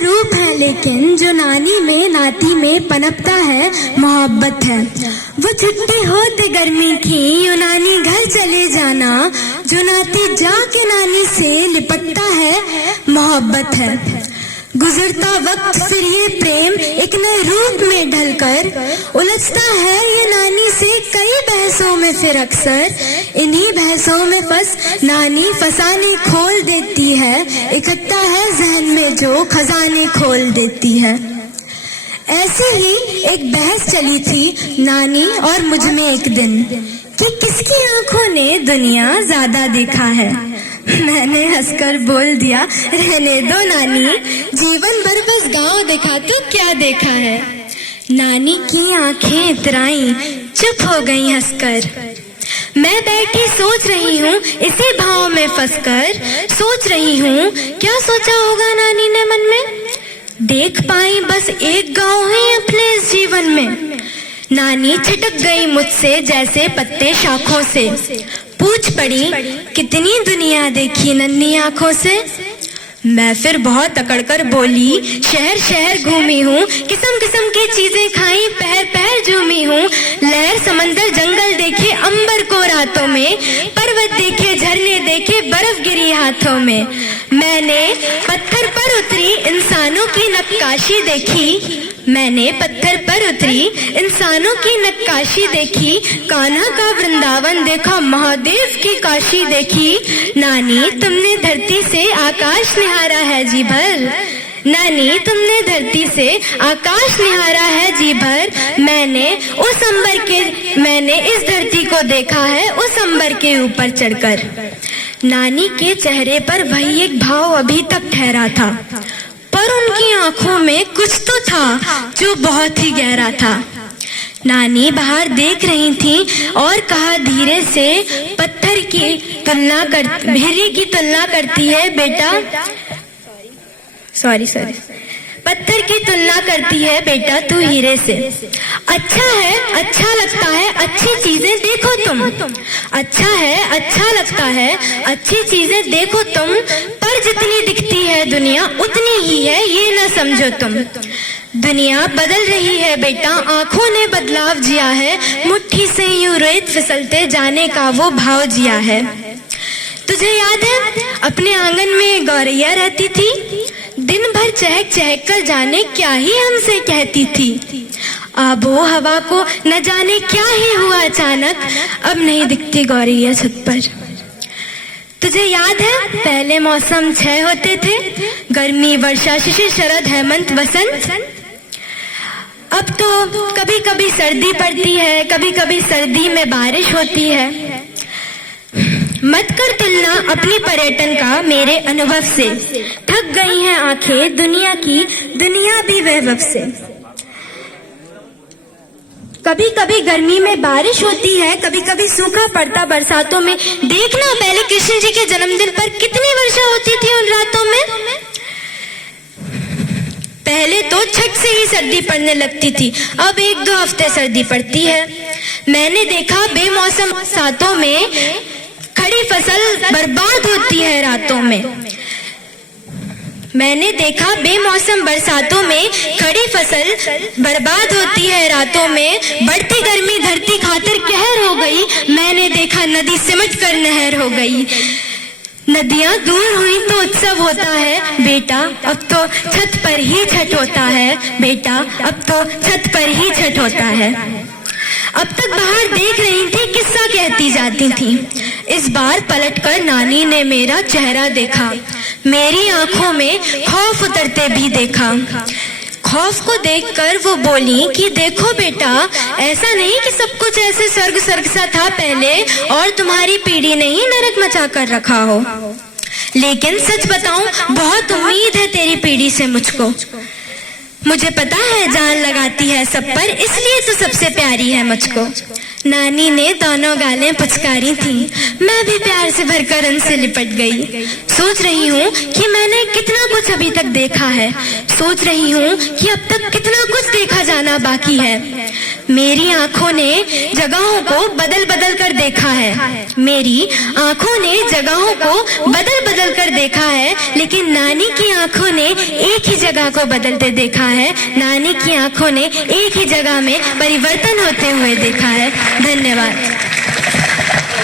रूप है लेकिन जो नानी में नाती में पनपता है मोहब्बत है। वो छुट्टी होते गर्मी की यूं नानी घर चले जाना, जो नाती जाके नानी से लिपटता है मोहब्बत है। गुजरता वक्त फिर ये प्रेम एक नए रूप में ढलकर उलझता है ये नानी से कई बहसों में फिर अक्सर। इन्हीं बहसों में फंस नानी फसाने खोल देती है, इकट्ठा है जहन में जो खजाने खोल देती है। ऐसे ही एक बहस चली थी नानी और मुझ में एक दिन कि किसकी आंखों ने दुनिया ज्यादा देखा है। मैंने हंसकर बोल दिया, रहने दो नानी, जीवन भर बस गांव देखा तो क्या देखा है। नानी की आंखें इतराई, चुप हो गई हंसकर। मैं बैठी सोच रही हूँ इसी भाव में फंसकर, सोच रही हूँ क्या सोचा होगा नानी ने मन में। देख पाई बस एक गांव ही अपने इस जीवन में। नानी छिटक गई मुझसे जैसे पत्ते शाखों से, पूछ पड़ी कितनी दुनिया देखी नन्ही आंखों से। मैं फिर बहुत अकड़कर बोली, शहर शहर घूमी हूँ, किस्म किस्म की चीजें खाई, पहर पहर झूमी हूँ। लहर समंदर जंगल देखे अंबर को रातों में, पर्वत देखे झरने देखे बर्फ गिरी हाथों में। मैंने पत्थर पर उतरी इंसानों की नक्काशी देखी, मैंने पत्थर पर उतरी इंसानों की नक्काशी देखी। कान्हा का वृंदावन देखा, महादेव की काशी देखी। नानी तुमने धरती से आकाश निहारा है जी भर, नानी तुमने धरती से आकाश निहारा है जी भर। मैंने इस धरती को देखा है उस अंबर के ऊपर चढ़कर। नानी के चेहरे पर वही एक भाव अभी तक ठहरा था, पर उनकी आंखों में कुछ तो था जो बहुत ही गहरा था। नानी बाहर देख रही थी और कहा धीरे से, पत्थर की तुलना हीरे की तुलना करती है बेटा, सॉरी पत्थर की तुलना करती है बेटा तू हीरे से। अच्छा है, अच्छा लगता है, अच्छी चीजें देखो तुम। अच्छा है, अच्छा लगता है, अच्छी चीजें देखो तुम। पर जितनी दिखती है दुनिया उतनी ही है ये न समझो तुम। दुनिया बदल रही है बेटा, आंखों ने बदलाव जिया है। मुट्ठी से यूं रेत फिसलते जाने का वो भाव जिया है। तुझे याद है अपने आंगन में गौरैया रहती थी, दिन भर चहक चहक कर जाने क्या ही हमसे कहती थी। आबो हवा को न जाने क्या ही हुआ अचानक, अब नहीं दिखती गौरैया छत पर। तुझे याद है पहले मौसम 6 होते थे, गर्मी वर्षा शिशिर शरद हेमंत वसंत। अब तो कभी कभी सर्दी पड़ती है, कभी कभी सर्दी में बारिश होती है। मत कर तुलना अपनी पर्यटन का मेरे अनुभव से, थक गई हैं आंखें दुनिया की दुनिया भी वैभव से। कभी कभी गर्मी में बारिश होती है, कभी कभी सूखा पड़ता बरसातों में। देखना पहले कृष्ण जी के जन्मदिन पर कितनी वर्षा होती थी उन रातों में। पहले तो छठ से ही सर्दी पड़ने लगती थी, अब 1-2 हफ्ते सर्दी पड़ती है। मैंने देखा बेमौसम बरसातों में खड़ी फसल बर्बाद होती है रातों में। मैंने देखा बेमौसम बरसातों में खड़ी फसल बर्बाद होती है रातों में। बढ़ती गर्मी धरती खातिर कहर हो गई, मैंने देखा नदी सिमट कर नहर हो गई। नदियां दूर हुई तो उत्सव होता है बेटा, अब तो छत पर ही छठ होता है बेटा, अब तो छत पर ही छठ होता है। अब तक बाहर देख रही थी, किस्सा कहती जाती थी। इस बार पलटकर नानी ने मेरा चेहरा देखा, मेरी आंखों में खौफ उतरते भी देखा। खौफ को देखकर वो बोली कि देखो बेटा, ऐसा नहीं कि सब कुछ ऐसे स्वर्ग सा था पहले और तुम्हारी पीढ़ी ने ही नरक मचा कर रखा हो। लेकिन सच बताऊं, बहुत उम्मीद है तेरी पीढ़ी से मुझको। मुझे पता है जान लगाती है सब पर, इसलिए तो सबसे प्यारी है मुझको। नानी ने दोनों गालें पुचकारी थी, मैं भी प्यार से भरकर उनसे लिपट गई। सोच रही हूँ कि मैंने कितना कुछ अभी तक देखा है, सोच रही हूँ कि अब तक कितना कुछ देखा जाना बाकी है। मेरी आंखों ने जगहों को बदल बदल कर देखा है, मेरी आंखों ने जगहों को बदल बदल कर देखा है, लेकिन नानी की आंखों ने एक ही जगह को बदलते देखा है। नानी की आंखों ने एक ही जगह में परिवर्तन होते हुए देखा है। धन्यवाद।